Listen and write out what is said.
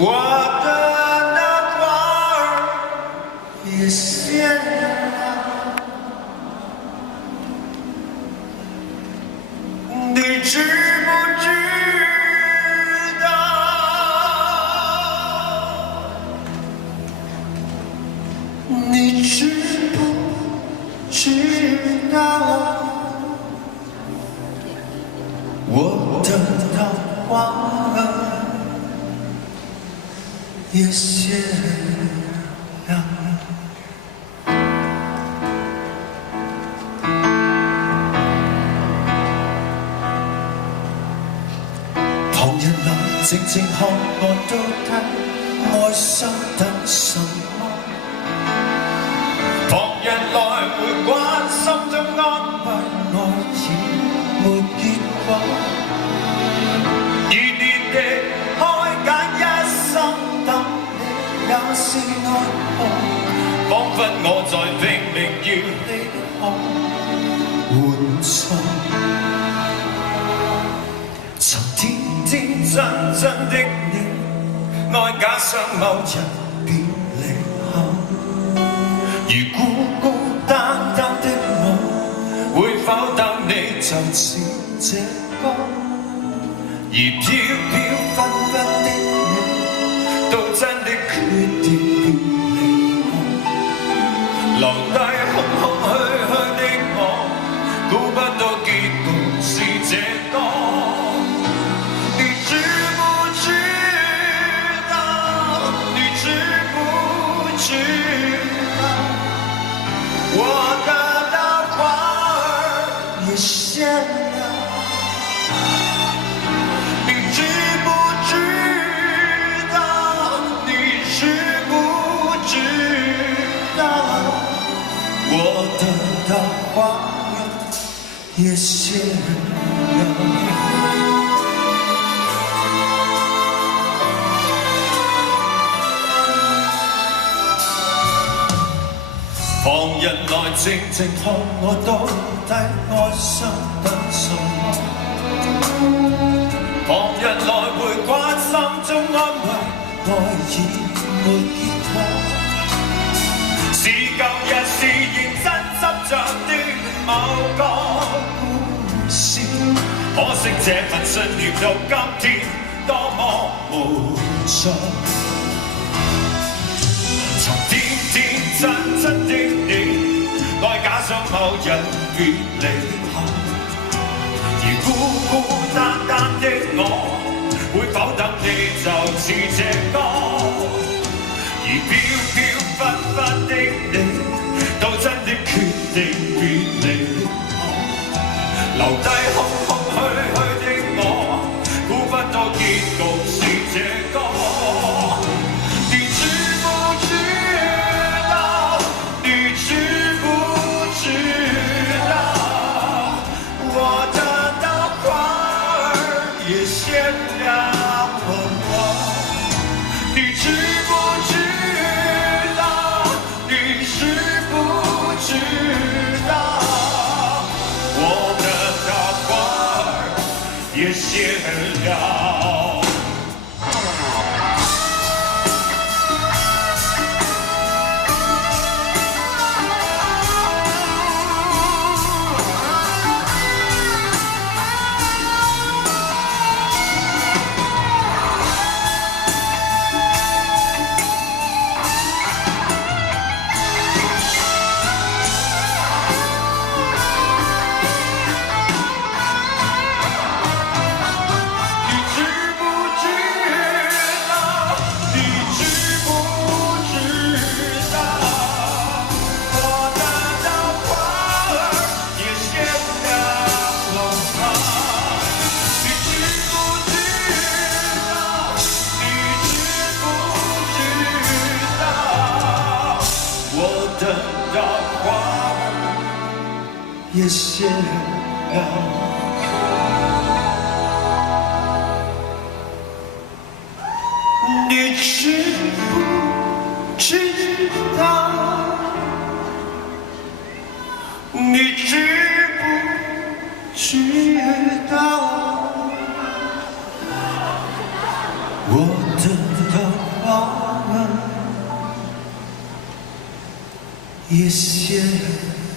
我的那花儿也谢了，你知不知道？你知不知道？我的那花儿也谢了。旁人來靜靜看我到底愛心等什麼？旁人來回關心中安慰，愛已沒結果。熱烈地開解一生等你，也是愛我。彷彿我在拼命要你可換錯。曾天天真真的你，愛假想某日別離後，如孤孤單單的我，會否等你就是這歌？而飄飄忽忽的你，到真的決定別離我，留低空空虛虛的我，估不到結局是這歌。我的那花兒也謝了，你知不知道？你知不知道？我的那花兒也謝了。旁人來靜靜看我到底愛上等什麼？旁人來回關心中安慰，愛已沒結果。是舊日是認真執着的某個故事，可惜這份信念到今天多麼無助。從天天真真的你，愛假想某日別離後，而孤孤單單的我，會否等你就似這歌？而飄飄忽忽的你，到真的決定別離後，留低空空虛虛的我，估不到結局是這歌。也謝了你知不知道？你知不知道？我的那花兒也謝了。也謝了，你知不知道？你知不知道？我的一些人。